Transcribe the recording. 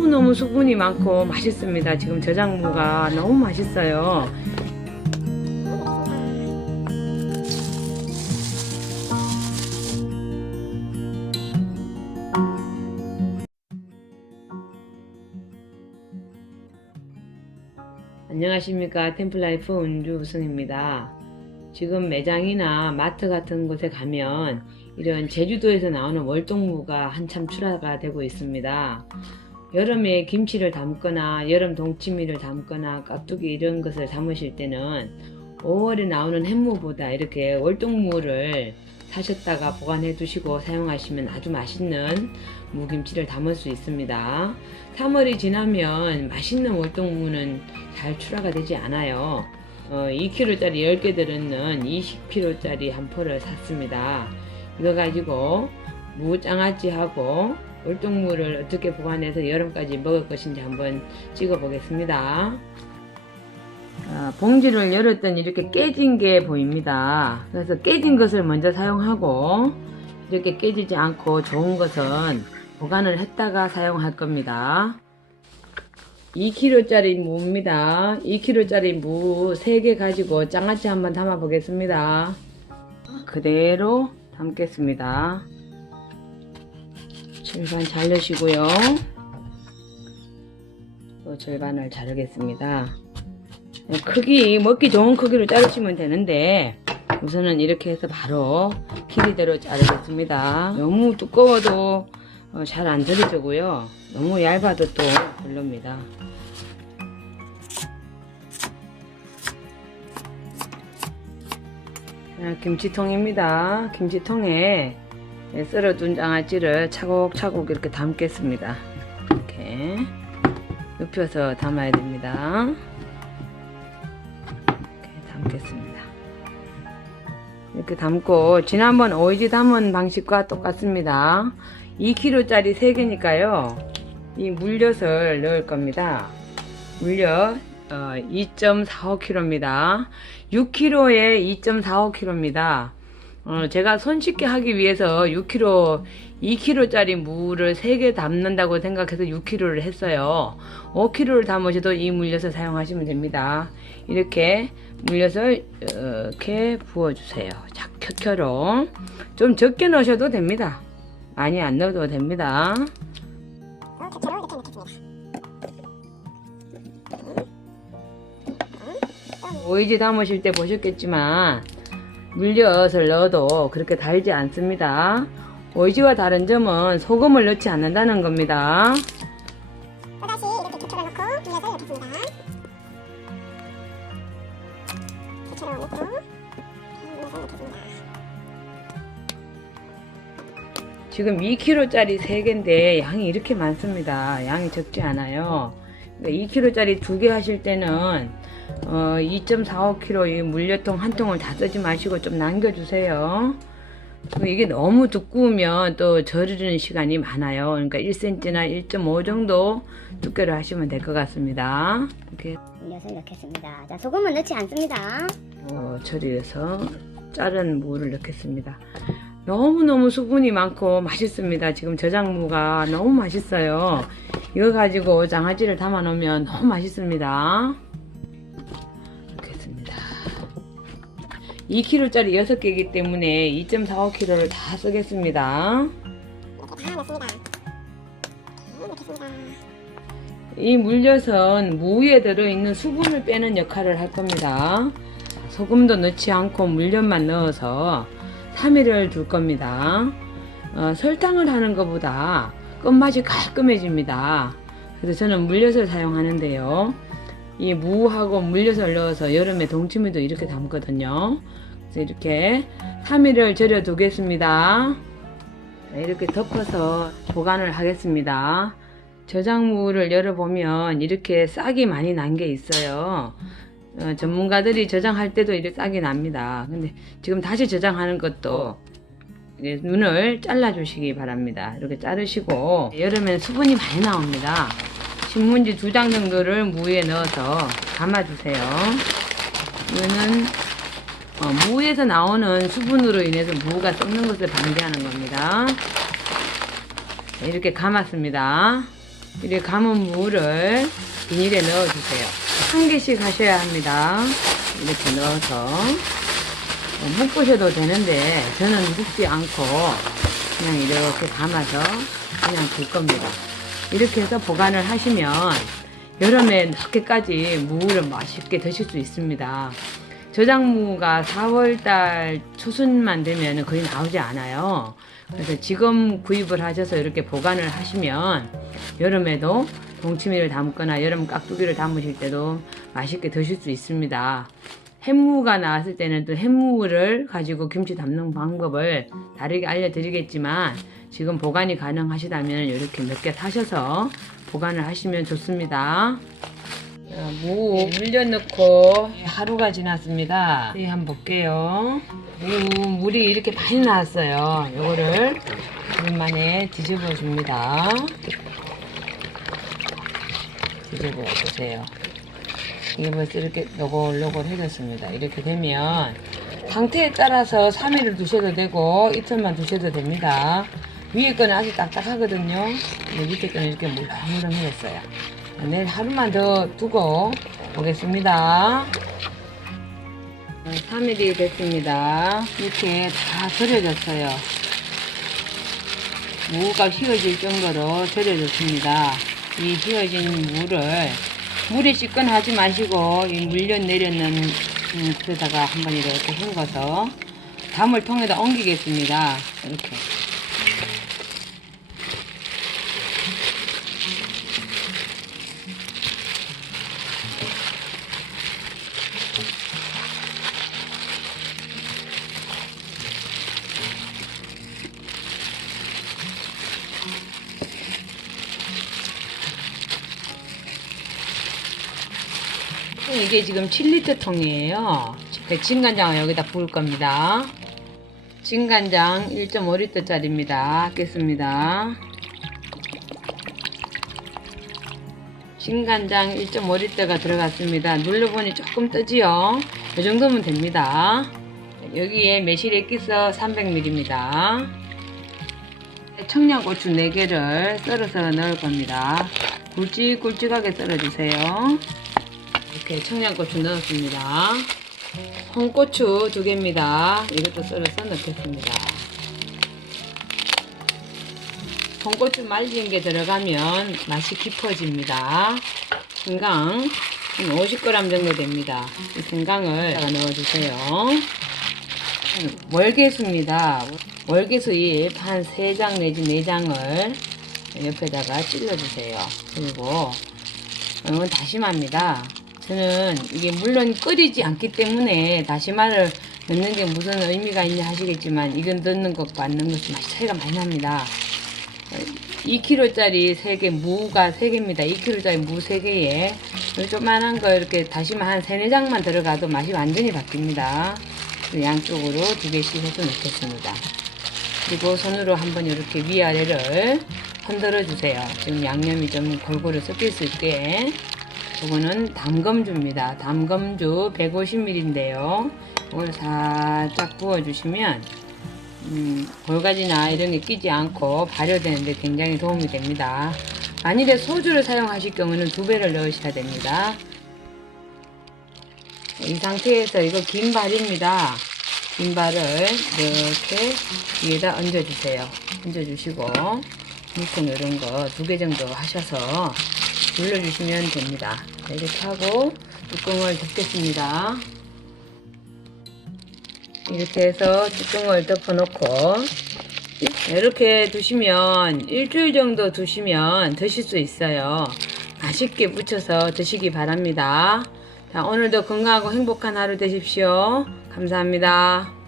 너무너무 수분이 많고 맛있습니다. 지금 저장무가 너무 맛있어요. 안녕하십니까 템플라이프 은주우승입니다. 지금 매장이나 마트 같은 곳에 가면 이런 제주도에서 나오는 월동무가 한참 출하가 되고 있습니다. 여름에 김치를 담거나 여름 동치미를 담거나 깍두기 이런 것을 담으실 때는 5월에 나오는 햇무보다 이렇게 월동무를 사셨다가 보관해 두시고 사용하시면 아주 맛있는 무김치를 담을 수 있습니다. 3월이 지나면 맛있는 월동무는 잘 출하가 되지 않아요. 어, 2kg짜리 10개 들었는 20kg짜리 한 포를 샀습니다. 이거 가지고 무장아찌하고 월동무를 어떻게 보관해서 여름까지 먹을 것인지 한번 찍어 보겠습니다. 아, 봉지를 열었더니 이렇게 깨진 게 보입니다. 그래서 깨진 것을 먼저 사용하고 이렇게 깨지지 않고 좋은 것은 보관을 했다가 사용할 겁니다. 2kg짜리 무입니다. 2kg짜리 무 3개 가지고 장아찌 한번 담아 보겠습니다. 그대로 담겠습니다. 절반 자르시고요. 또 절반을 자르겠습니다. 크기, 먹기 좋은 크기로 자르시면 되는데, 우선은 이렇게 해서 바로 길이대로 자르겠습니다. 너무 두꺼워도 어, 잘안 절여지고요. 너무 얇아도 또 별로입니다. 자, 김치통입니다. 김치통에 네, 썰어둔 장아찌를 차곡차곡 이렇게 담겠습니다. 이렇게 눕혀서 담아야 됩니다. 이렇게 담겠습니다. 이렇게 담고 지난번 오이지 담은 방식과 똑같습니다. 2kg짜리 3개니까요. 이 물엿을 넣을 겁니다. 물엿 어, 2.45kg입니다. 6kg에 2.45kg입니다. 어, 제가 손쉽게 하기 위해서 6kg, 2kg짜리 무를 3개 담는다고 생각해서 6kg를 했어요. 5kg를 담으셔도 이 물엿을 사용하시면 됩니다. 이렇게 물엿을 이렇게 부어주세요. 자, 켜켜로. 좀 적게 넣으셔도 됩니다. 많이 안 넣어도 됩니다. 오이지 담으실 때 보셨겠지만 물엿을 넣어도 그렇게 달지 않습니다. 오이지와 다른 점은 소금을 넣지 않는다는 겁니다. 또다시 이렇게 개초를 넣고 물엿을 넣겠습니다. 개초를 넣고 물엿을 넣겠습니다. 지금 2kg짜리 3개인데 양이 이렇게 많습니다. 양이 적지 않아요. 2kg짜리 2개 하실 때는 어, 2.45kg 이 물엿통 한 통을 다 쓰지 마시고 좀 남겨주세요. 이게 너무 두꺼우면 또 절이는 시간이 많아요. 그러니까 1cm나 1.5 정도 두께로 하시면 될 것 같습니다. 이렇게 물엿을 넣겠습니다. 자, 소금은 넣지 않습니다. 어, 절여서 자른 무를 넣겠습니다. 너무너무 수분이 많고 맛있습니다. 지금 저장무가 너무 맛있어요. 이거 가지고 장아찌를 담아 놓으면 너무 맛있습니다. 2kg짜리 6개이기 때문에 2.45kg를 다 쓰겠습니다. 이 물엿은 무에 들어있는 수분을 빼는 역할을 할 겁니다. 소금도 넣지 않고 물엿만 넣어서 3일을 둘 겁니다. 어, 설탕을 하는 것보다 끝맛이 깔끔해집니다. 그래서 저는 물엿을 사용하는데요. 이 무하고 물엿을 넣어서 여름에 동치미도 이렇게 담거든요. 이렇게 3일을 절여 두겠습니다. 이렇게 덮어서 보관을 하겠습니다. 저장물을 열어보면 이렇게 싹이 많이 난 게 있어요. 어, 전문가들이 저장할 때도 이렇게 싹이 납니다. 근데 지금 다시 저장하는 것도 눈을 잘라 주시기 바랍니다. 이렇게 자르시고 여름엔 수분이 많이 나옵니다. 신문지 두 장 정도를 무에 넣어서 감아주세요. 이거는 어, 무에서 나오는 수분으로 인해서 무가 썩는 것을 방지하는 겁니다. 네, 이렇게 감았습니다. 이렇게 감은 무를 비닐에 넣어주세요. 한 개씩 하셔야 합니다. 이렇게 넣어서 어, 묶으셔도 되는데 저는 묶지 않고 그냥 이렇게 감아서 그냥 둘 겁니다. 이렇게 해서 보관을 하시면 여름에 늦게까지 무를 맛있게 드실 수 있습니다. 저장무가 4월달 초순만 되면 거의 나오지 않아요. 그래서 지금 구입을 하셔서 이렇게 보관을 하시면 여름에도 동치미를 담거나 여름 깍두기를 담으실 때도 맛있게 드실 수 있습니다. 햇무가 나왔을 때는 또 햇무를 가지고 김치 담는 방법을 다르게 알려드리겠지만 지금 보관이 가능하시다면 이렇게 몇 개 사셔서 보관을 하시면 좋습니다. 자, 무 물려 넣고 하루가 지났습니다. 네, 한번 볼게요. 무 물이 이렇게 많이 나왔어요. 요거를 오랜만에 뒤집어 줍니다. 뒤집어 보세요. 이게 벌써 이렇게 노골노골 해졌습니다. 이렇게 되면 상태에 따라서 3일을 두셔도 되고 이틀만 두셔도 됩니다. 위에 거는 아직 딱딱하거든요. 근데 밑에 거는 이렇게 물렁물렁해졌어요. 내일 하루만 더 두고 오겠습니다. 3일이 됐습니다. 이렇게 다 절여졌어요. 무가 휘어질 정도로 절여졌습니다. 이 휘어진 무를 물에 씻거나 하지 마시고 이 물려 내려는 음, 그러다가 한번 이렇게 헹궈서 담을 통에다 옮기겠습니다. 이렇게. 이게 지금 7리터 통이에요. 그 진간장을 여기다 부을 겁니다. 진간장 1.5리터 짜리입니다. 겠습니다. 진간장 1.5리터가 들어갔습니다. 눌러보니 조금 뜨지요? 이 정도면 됩니다. 여기에 매실액기스 300ml입니다. 청양고추 4개를 썰어서 넣을 겁니다. 굵직굵직하게 썰어주세요. 이렇게 청양고추 넣었습니다. 홍고추 두 개입니다. 이것도 썰어서 넣겠습니다. 홍고추 말린 게 들어가면 맛이 깊어집니다. 생강 50g 정도 됩니다. 이 생강을 넣어주세요. 월계수입니다. 월계수 잎한 3장 내지 4장을 옆에다가 찔러주세요. 그리고 다시마입니다. 저는 이게 물론 끓이지 않기 때문에 다시마를 넣는 게 무슨 의미가 있냐 하시겠지만 이건 넣는 것과 안 넣는 것이 맛이 차이가 많이 납니다. 2kg짜리 3개, 무가 3개입니다. 2kg짜리 무 3개에 조그만한 거 이렇게 다시마 한 3, 4장만 들어가도 맛이 완전히 바뀝니다. 양쪽으로 두 개씩 해서 넣겠습니다. 그리고 손으로 한번 이렇게 위아래를 흔들어 주세요. 지금 양념이 좀 골고루 섞일 수 있게. 이거는 담금주입니다. 담금주 150ml인데요. 이걸 살짝 부어주시면 음, 볼가지나 이런 게 끼지 않고 발효되는데 굉장히 도움이 됩니다. 만일에 소주를 사용하실 경우는 두 배를 넣으셔야 됩니다. 이 상태에서 이거 긴 발입니다. 긴 발을 이렇게 위에다 얹어주세요. 얹어주시고 물통 이런 거 두 개 정도 하셔서 눌러주시면 됩니다. 자, 이렇게 하고 뚜껑을 덮겠습니다. 이렇게 해서 뚜껑을 덮어놓고 이렇게 두시면 일주일 정도 두시면 드실 수 있어요. 맛있게 무쳐서 드시기 바랍니다. 자, 오늘도 건강하고 행복한 하루 되십시오. 감사합니다.